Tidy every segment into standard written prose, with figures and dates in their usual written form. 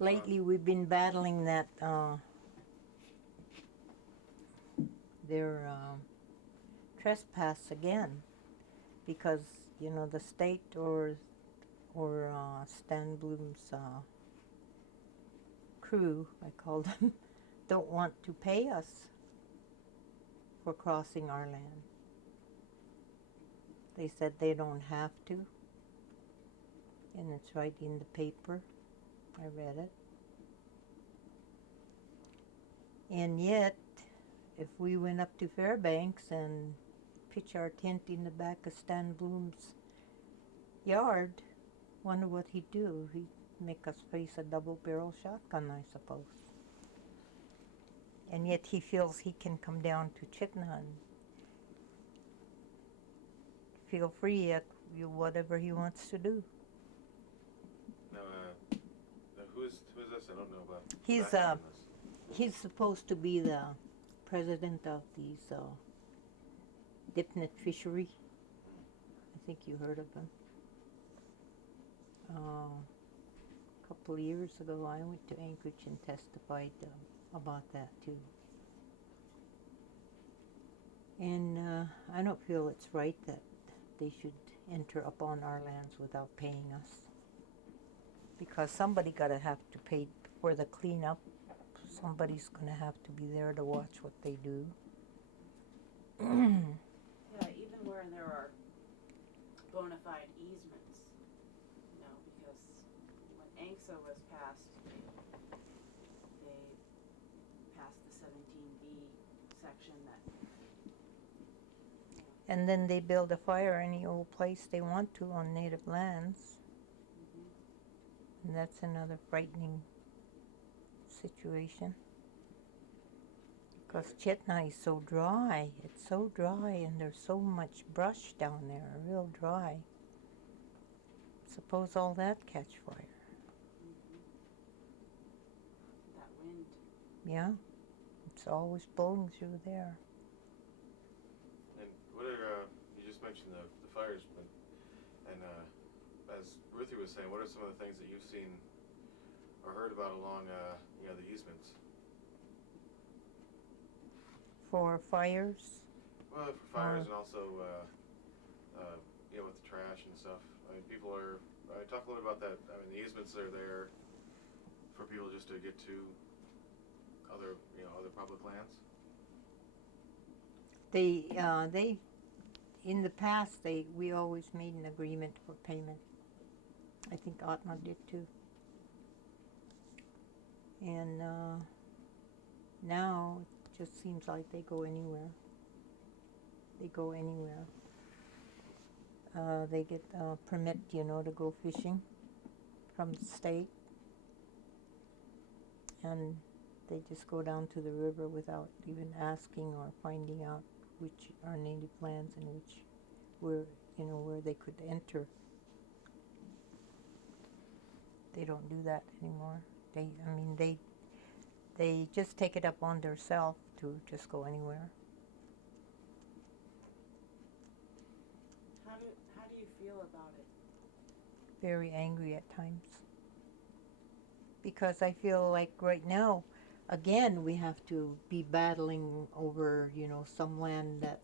Lately, we've been battling that their trespass again, because the state or Stan Bloom's crew, I call them, don't want to pay us for crossing our land. They said they don't have to, and it's right in the paper. I read it. And yet, if we went up to Fairbanks and pitch our tent in the back of Stan Bloom's yard, wonder what he'd do. He'd make us face a double-barrel shotgun, I suppose. And yet he feels he can come down to Chitina and feel free at whatever he wants to do. Now, who's this? I don't know about. He's supposed to be the president of these dipnet fishery. I think you heard of him. A couple of years ago, I went to Anchorage and testified about that too. And I don't feel it's right that they should enter upon our lands without paying us, because somebody have to pay for the cleanup. Somebody's going to have to be there to watch what they do. Yeah, even where there are bona fide easements, because when ANCSA was passed, they passed the 17B section that. And then they build a fire any old place they want to on native lands. Mm-hmm. And that's another frightening situation. Because Chitina is so dry. It's so dry, and there's so much brush down there, real dry. Suppose all that catch fire. Mm-hmm. That wind. Yeah, it's always blowing through there. And what are, you just mentioned the fires, but, and as Ruthie was saying, what are some of the things that you've seen or heard about along, the easements? For fires? Well, for fires and also, with the trash and stuff. I mean, people are, talk a little about that. I mean, the easements are there for people just to get to other public lands. They in the past, we always made an agreement for payment. I think Ahtna did too. And now it just seems like they go anywhere. They go anywhere. They get a permit, to go fishing from the state. And they just go down to the river without even asking or finding out which are native lands and which where they could enter. They don't do that anymore. They just take it up on themselves to just go anywhere. How do you feel about it? Very angry at times. Because I feel like right now, again, we have to be battling over, some land that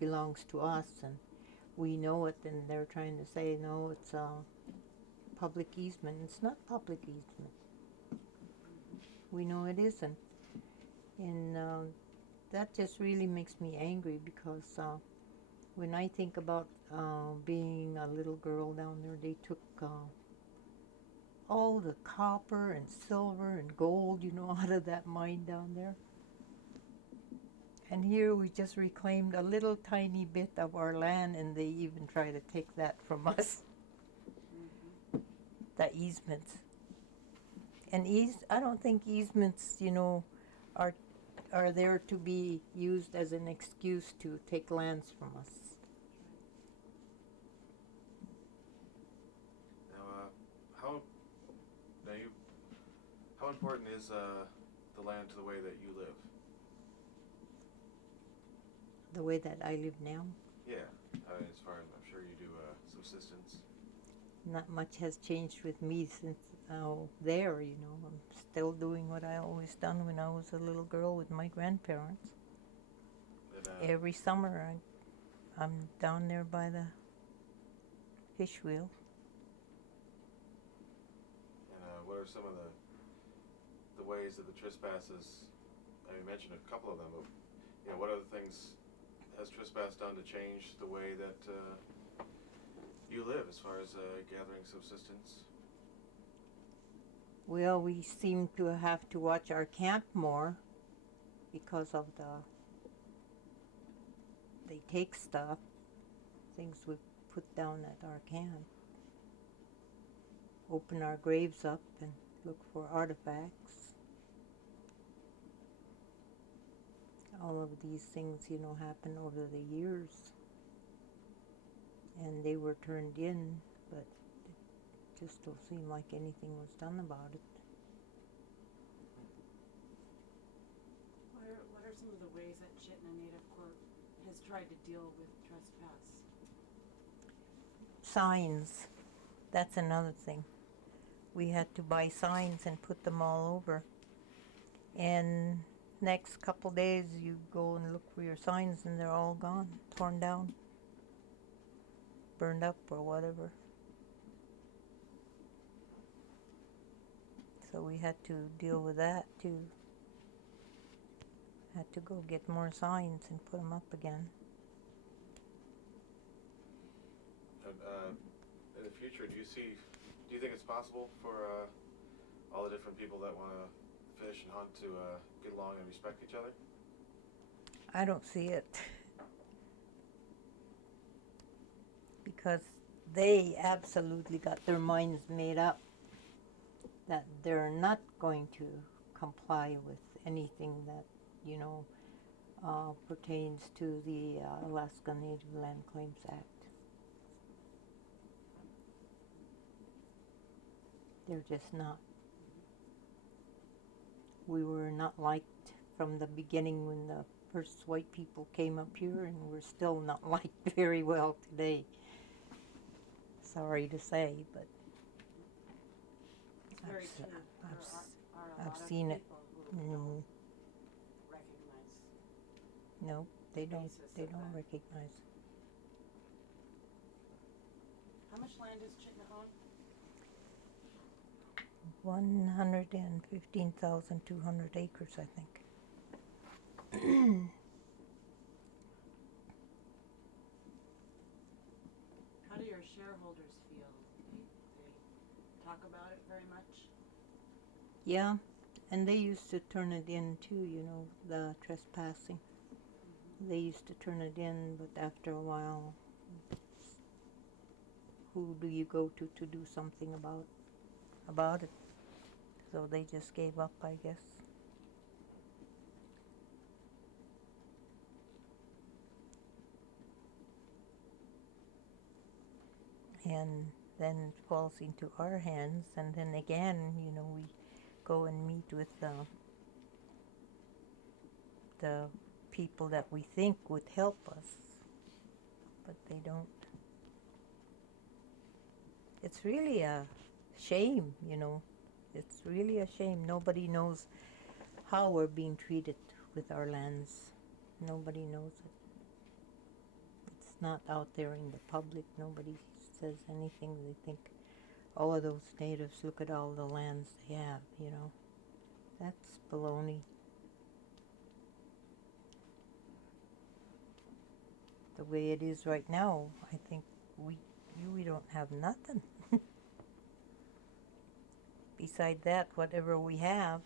belongs to us, and we know it, and they're trying to say, no, it's a public easement. It's not public easement. We know it isn't. And that just really makes me angry, because when I think about being a little girl down there, they took all the copper and silver and gold, out of that mine down there. And here we just reclaimed a little tiny bit of our land, and they even try to take that from us. Mm-hmm. The easements. And I don't think easements, are there to be used as an excuse to take lands from us. Now, how important is the land to the way that you live? The way that I live now? Yeah, as far as I'm sure you do subsistence. not much has changed with me since there, you know. I'm still doing what I always done when I was a little girl with my grandparents. And, Every summer I'm down there by the fish wheel. and what are some of the ways that the trespasses? You mentioned a couple of them, but what other things has trespass done to change the way that you live as far as gathering subsistence? Well, we seem to have to watch our camp more because of they take stuff, things we put down at our camp. Open our graves up and look for artifacts. All of these things, happen over the years. And they were turned in, but it just don't seem like anything was done about it. What are some of the ways that Chitina Native Court has tried to deal with trespass? Signs, that's another thing. We had to buy signs and put them all over. And next couple days you go and look for your signs and they're all gone, torn down, burned up or whatever. So we had to deal with that too. Had to go get more signs and put them up again. And, in the future, do you think it's possible for all the different people that want to fish and hunt to get along and respect each other? I don't see it. Because they absolutely got their minds made up that they're not going to comply with anything that, pertains to the Alaska Native Land Claims Act. They're just not. We were not liked from the beginning when the first white people came up here, and we're still not liked very well today. Sorry to say, but It's very true. There are a I've lot of seen it. people who don't recognize. No, they don't. basis They of don't that. recognize. How much land does Chitina own? 115,200 acres, I think. How do your shareholders feel? They talk about it very much? Yeah, and they used to turn it in too, the trespassing. They used to turn it in, but after a while, who do you go to do something about it? So they just gave up, I guess. And then it falls into our hands, and then again, we go and meet with the people that we think would help us, but they don't. It's really a shame, It's really a shame. Nobody knows how we're being treated with our lands. Nobody knows it. It's not out there in the public. Nobody says anything. They think, oh, those natives, look at all the lands they have, That's baloney. The way it is right now, I think we don't have nothing. Beside that, whatever we have,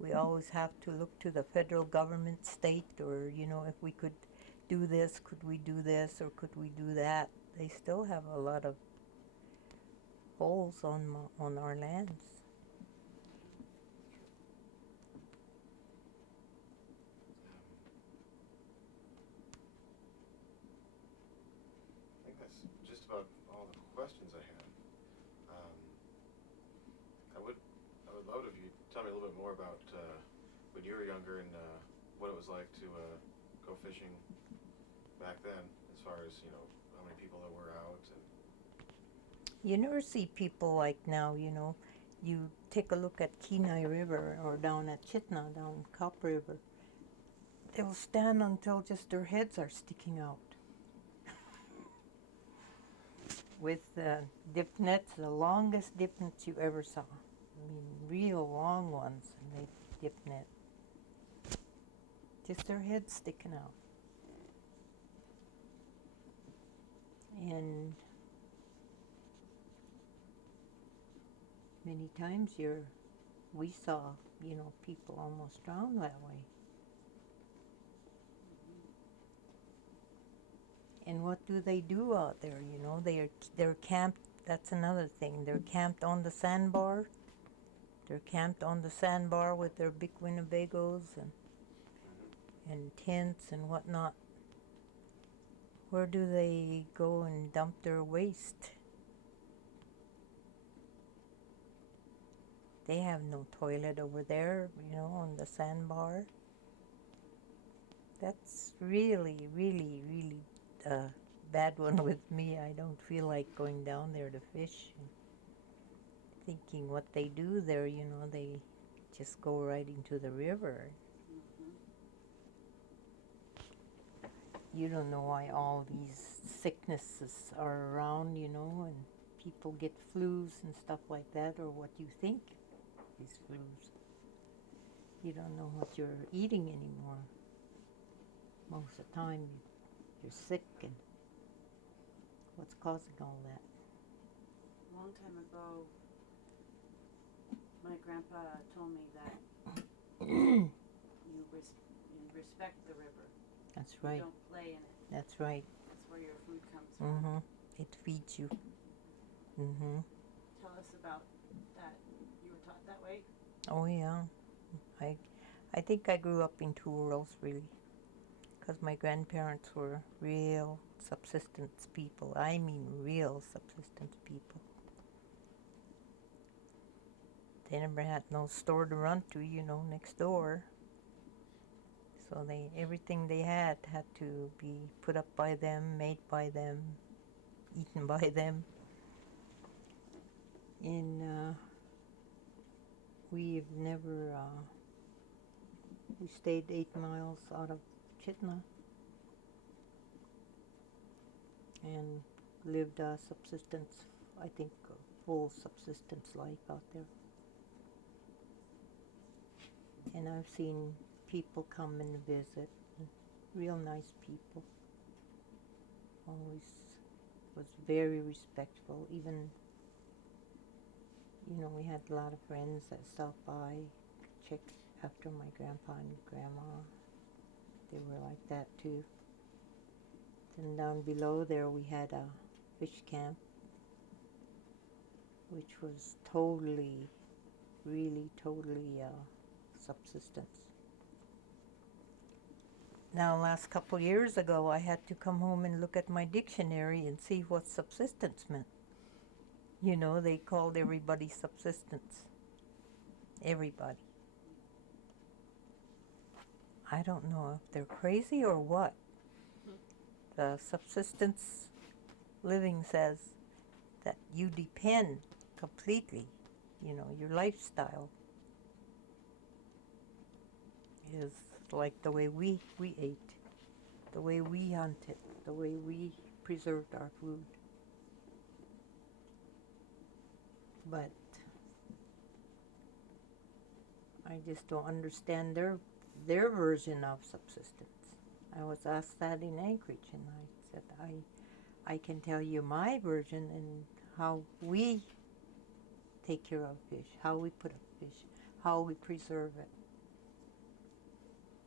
we always have to look to the federal government, state, or, if we could do this, could we do this, or could we do that? They still have a lot of holes on our lands. I think that's just about all the questions I had. I would love it if you could tell me a little bit more about when you were younger and what it was like to go fishing back then, as far as how many people there were out. And You never see people like now, you take a look at Kenai River or down at Chitina, down Cop River. They'll stand until just their heads are sticking out. With dip nets, the longest dip nets you ever saw. I mean, real long ones, and they dip net. Just their heads sticking out. And many times we saw, people almost drown that way. And what do they do out there? They're camped. That's another thing. They're camped on the sandbar. They're camped on the sandbar with their big Winnebagos and tents and whatnot. Where do they go and dump their waste? They have no toilet over there, on the sandbar. That's really, really, really a bad one with me. I don't feel like going down there to fish. Thinking what they do there, they just go right into the river. You don't know why all these sicknesses are around, and people get flus and stuff like that, or what you think is flus. You don't know what you're eating anymore. Most of the time, you're sick, and what's causing all that? A long time ago, my grandpa told me that you respect the river. That's right. You don't play in it. That's right. That's where your food comes from. It feeds you. Tell us about that. You were taught that way? Oh yeah. I think I grew up in two worlds, really. Because my grandparents were real subsistence people. I mean real subsistence people. They never had no store to run to, next door. So everything they had to be put up by them, made by them, eaten by them. And we've never, we stayed 8 miles out of Chitina and lived a subsistence, I think, a full subsistence life out there. And I've seen people come and visit, real nice people. Always was very respectful. Even, we had a lot of friends that stopped by, check after my grandpa and grandma. They were like that too. Then down below there we had a fish camp, which was totally, really totally subsistence. Now, last couple years ago, I had to come home and look at my dictionary and see what subsistence meant. They called everybody subsistence. Everybody. I don't know if they're crazy or what. The subsistence living says that you depend completely, your lifestyle is like the way we ate, the way we hunted, the way we preserved our food. But I just don't understand their version of subsistence. I was asked that in Anchorage, and I said, I can tell you my version and how we take care of fish, how we put up fish, how we preserve it.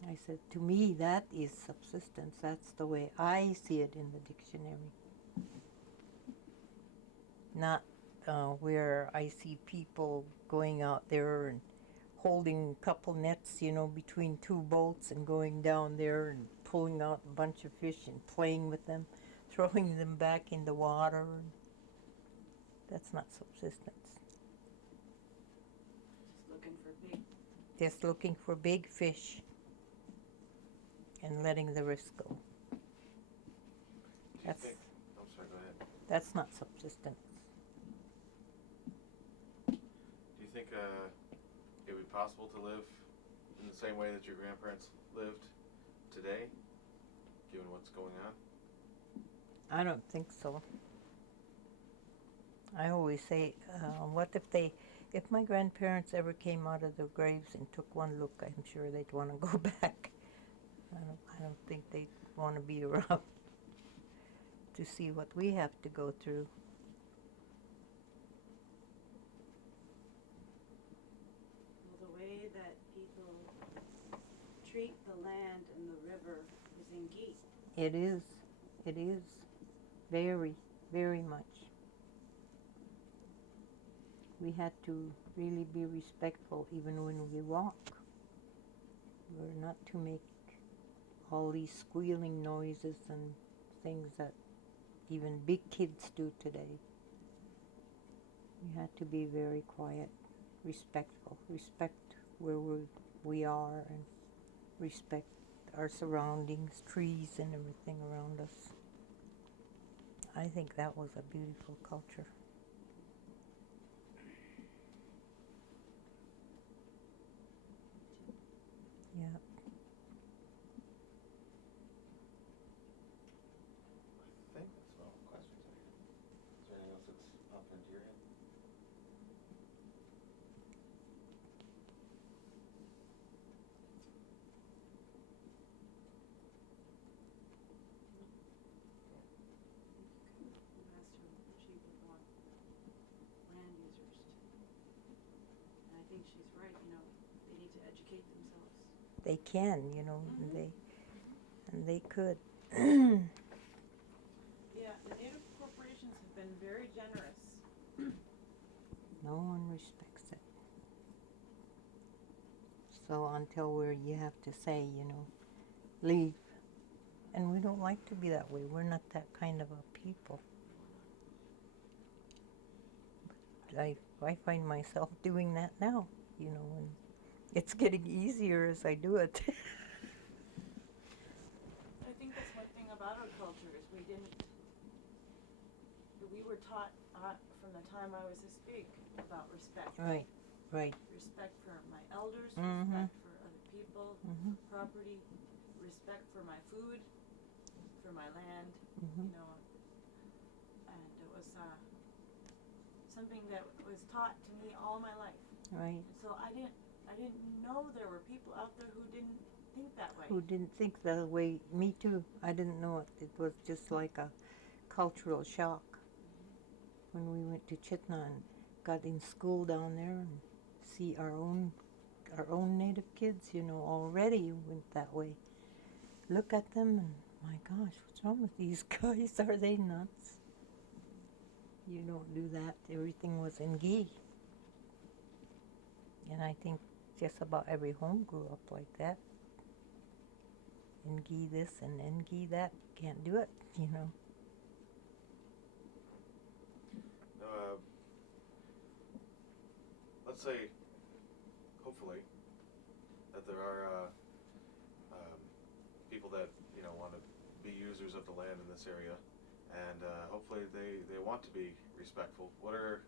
I said, to me, that is subsistence. That's the way I see it in the dictionary. Not where I see people going out there and holding a couple nets, between two boats and going down there and pulling out a bunch of fish and playing with them, throwing them back in the water. That's not subsistence. Just looking for big fish and letting the rest go. I'm sorry, go ahead. That's not subsistence. think it would be possible to live in the same way that your grandparents lived today, given what's going on? I don't think so. I always say, what if my grandparents ever came out of their graves and took one look, I'm sure they'd want to go back. I don't think they'd want to be around to see what we have to go through. Well, the way that people treat the land and the river is in Gee. It is. It is. Very, very much. We had to really be respectful even when we walk. We're not to make all these squealing noises and things that even big kids do today. We had to be very quiet, respectful, respect where we are, and respect our surroundings, trees and everything around us. I think that was a beautiful culture. Yeah. I think that's all the questions I have. Is there anything else that's popped into your head? You asked her if she would want land users to. And I think she's right, they need to educate themselves. They can, and they could. Yeah, the native corporations have been very generous. No one respects it. So until you have to say, leave. And we don't like to be that way. We're not that kind of a people. But I find myself doing that now, and it's getting easier as I do it. I think that's one thing about our culture is we were taught from the time I was this big about respect. Right. Respect for my elders, Mhm. respect for other people, Mhm. property, respect for my food, for my land, Mhm. and it was something that was taught to me all my life. Right. And so I didn't know there were people out there who didn't think that way. Who didn't think that way? Me too. I didn't know it. It was just like a cultural shock when we went to Chitina and got in school down there and see our own native kids, already went that way. Look at them and my gosh, what's wrong with these guys? Are they nuts? You don't do that. Everything was in Gee. And I think just about every home grew up like that. In Gee this and in Gee that. Can't do it, Let's say, hopefully, that there are people that want to be users of the land in this area, and hopefully they want to be respectful. What are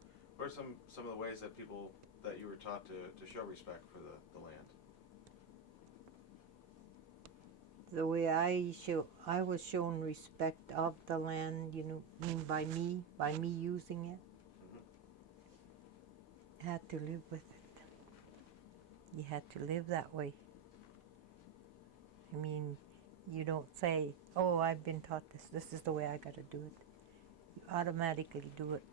some of the ways that people that you were taught to show respect for the land? The way I was shown respect of the land, by me using it. Had to live with it. You had to live that way. I mean, you don't say, oh, I've been taught this is the way I got to do it. You automatically do it.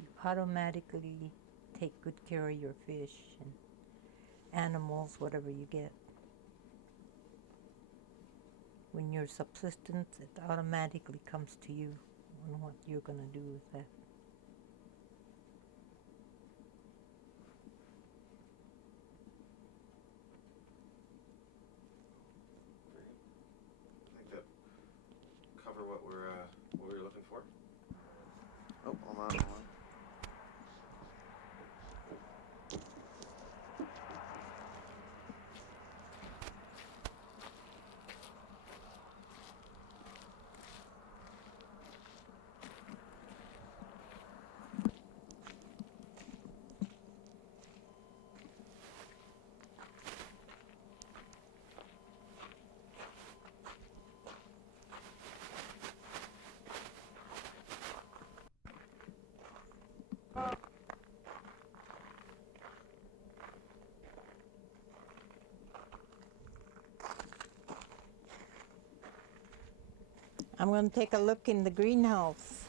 You automatically take good care of your fish and animals, whatever you get. When you're subsistence, it automatically comes to you on what you're going to do with that. I think that cover what we're looking for. Oh, hold on. I'm going to take a look in the greenhouse.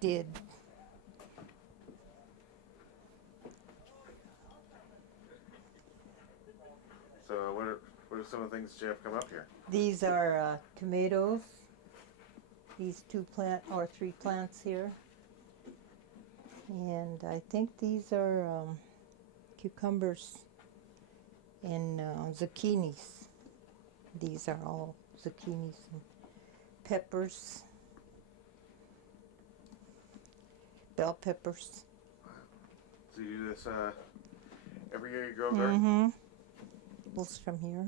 Did. So what are some of the things you have come up here? These are tomatoes. These three plants here. And I think these are cucumbers and zucchinis. These are all zucchinis and peppers. Bell peppers. So you do this every year you grow a garden? Mm-hmm. Apples from here.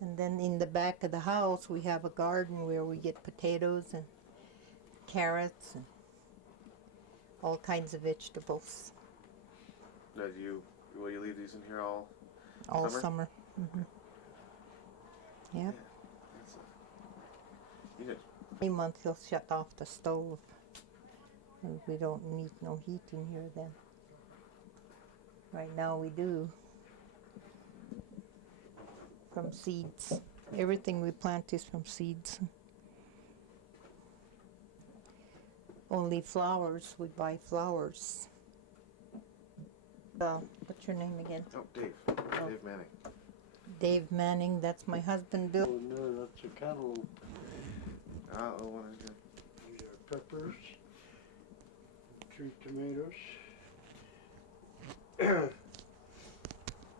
And then in the back of the house we have a garden where we get potatoes and carrots and all kinds of vegetables. Now, will you leave these in here all summer? Mm-hmm. Yeah. That's you just Every month he'll shut off the stove. And we don't need no heat in here then. Right now we do. From seeds. Everything we plant is from seeds. Only flowers, we buy flowers. What's your name again? Oh, Dave. Oh. Dave Manning. Dave Manning, that's my husband Bill. Oh, no, that's a cantaloupe. What is it? These are peppers, 3 tomatoes,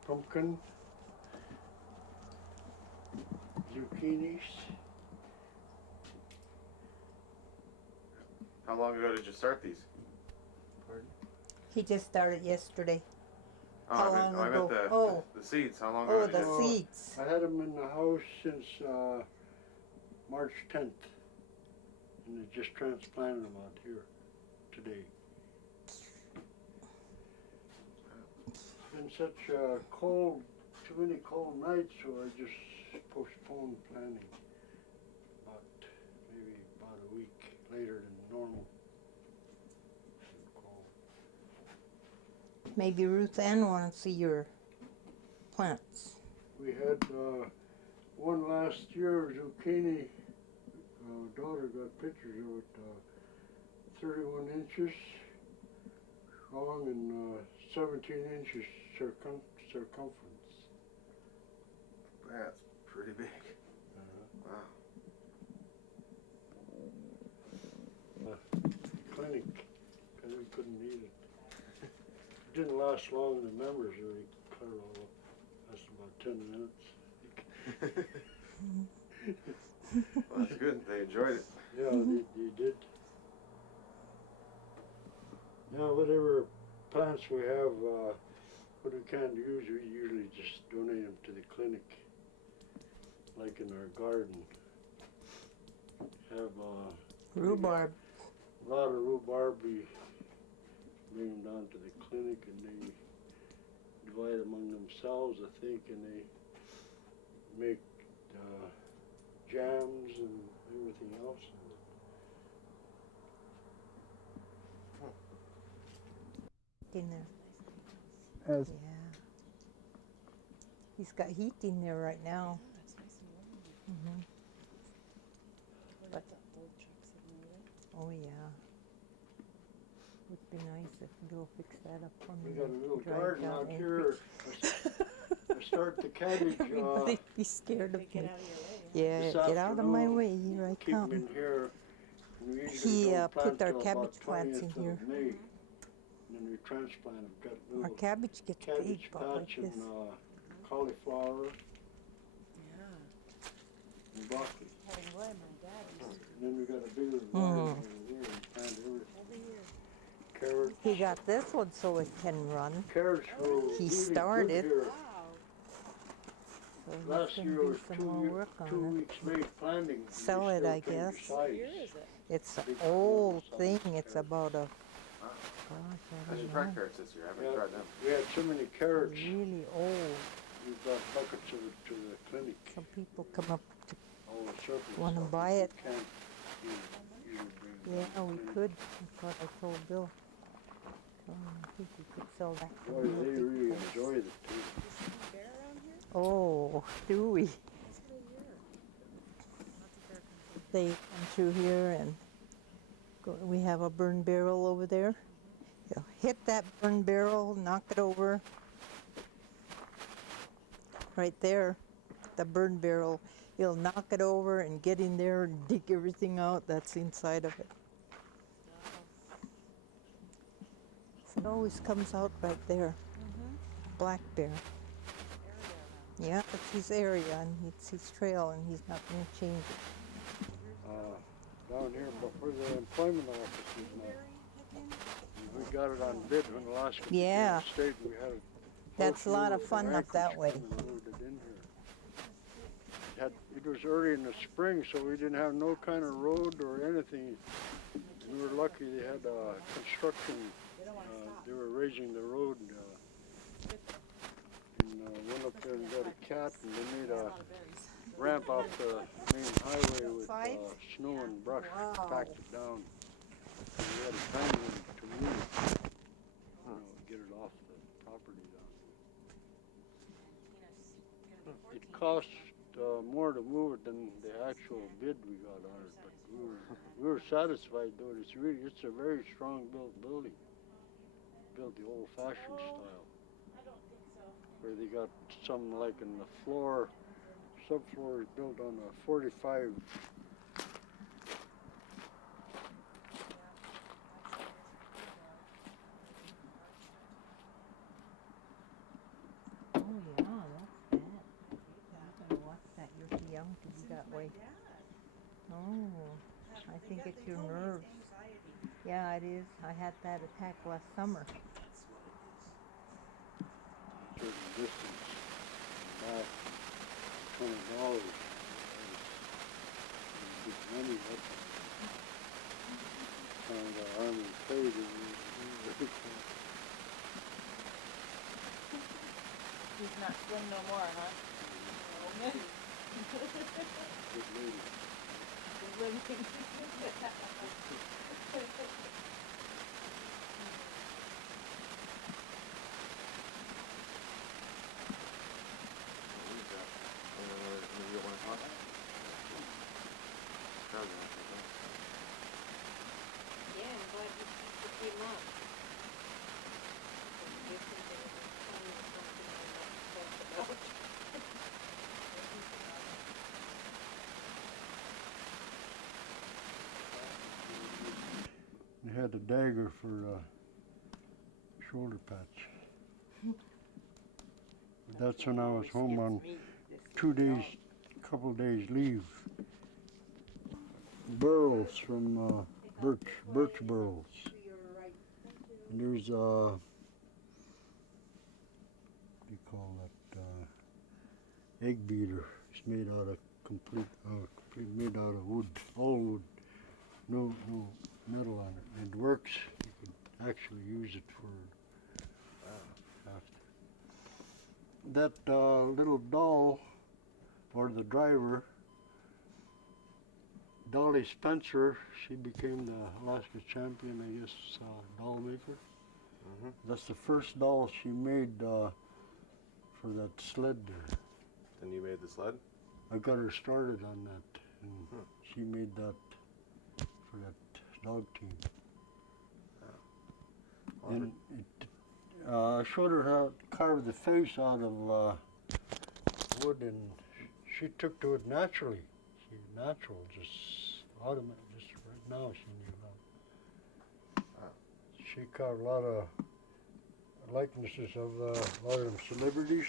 pumpkin, zucchinis. How long ago did you start these? Pardon? He just started yesterday. Oh, How I meant, long I ago? meant Oh. the seeds. How long ago? Oh, did you the Oh. seeds. I had them in the house since March 10th, and they just transplanted them out here today. It's been such too many cold nights, so I just postponed planting. Maybe about a week later than normal. Maybe Ruth Ann wants to see your plants. We had one last year, zucchini. Daughter got pictures of it. 31 inches long and 17 inches circumference. That's pretty big. Wow. Clinic, because we couldn't eat it. It didn't last long in the members, really cut it all up. Lasted about 10 minutes. Well, that's good. They enjoyed it. Yeah, they did. Yeah, whatever plants we have, what we can't use, we usually just donate them to the clinic, like in our garden. Have Rhubarb. a lot of rhubarb, we bring them down to the clinic and they divide among themselves, I think, and they make jams and everything else. In there. As Yeah. He's got heat in there right now. Yeah, it's nice and warm. Mm-hmm. What But- if the old trucks had moved it? Oh yeah. Would be nice if Bill fixed that up for me. we got a little Drive garden down out and here. I start the cabbage. Everybody'd be scared of They get me. out of your way, Yeah, This get out of my afternoon, way. Here I keep them come. in here. And we usually He don't put plant our till cabbage about plants in 20th of here. May, and then we transplant them. Got Our little cabbage gets big, cabbage about like patch this. and cauliflower Yeah. and broccoli. Having boy, my dad used to And then we got a bigger Mhm. garden over there and plant everything. every year. Carrots. He got this one so it can run. Carrots grow He really started. good here. Wow. So he's Last gonna year do was some more work on 2 it. weeks made planting. and Sell they it, still I came to guess. What size. year is it? It's an Big old size thing. carrots. It's about a, Wow. gosh, I I should don't try know. carrots this year. I haven't Yeah. tried them. We had so many carrots. Really old. We brought buckets of it to the clinic. Some people come up to All the surplus. Wanna stuff buy we it? can't Yeah, we could. That's what I told Bill. I think we could sell that. to Boy, the they big really folks. enjoy it too. You see a bear around here? Oh, do we? That's what I hear. Lots of bear country. They come through here and go, we have a burn barrel over there. You'll hit that burn barrel, knock it over. Right there, the burn barrel. You'll knock it over and get in there and dig everything out that's inside of it. It always comes out right there. Black bear. Yeah, it's his area and it's his trail and he's not going to change it. Down here before the employment offices now. We got it on bid when Alaska became Yeah. a state. We had it. That's a lot of posted fun over up that way. Anchorage and moved it in here. It was early in the spring, so we didn't have no kind of road or anything. We were lucky they had construction. They were raising the road. Went up there and got a cat, and they made a ramp off the main highway with snow and brush. Wow. Packed it down. And we had a time to move. Get it off the property down. It cost more to move it than the actual bid we got on it, but we were satisfied though. It's a very strong built building, built the old-fashioned style, where they got some like in the floor, subfloor is built on a 45. Oh yeah, that's bad. I'm gonna watch that. You're too young to be that way. Oh, I think it's your nerves. Yeah, it is. I had that attack last summer. Certain distance back, $20. Big money. That's kind of the army paid. He's not swim no more, huh? Good lady. Yeah, I'm glad you came on. They had a dagger for shoulder patch. But that's when I was home on 2 days, couple days leave. Burls from birch burls. And there's what do you call that? Egg beater. It's made out of made out of wood, all wood. No metal on it. It works. You could actually use it for after. That little doll, or the driver, Dolly Spencer, she became the Alaska champion, I guess, doll maker. That's the first doll she made for that sled there. And you made the sled? I got her started on that, and she made that for that dog team. And I showed her how to carve the face out of wood, and she took to it naturally. She's natural, just automatic. Just right now, she knew how. She carved a lot of likenesses of a lot of them celebrities.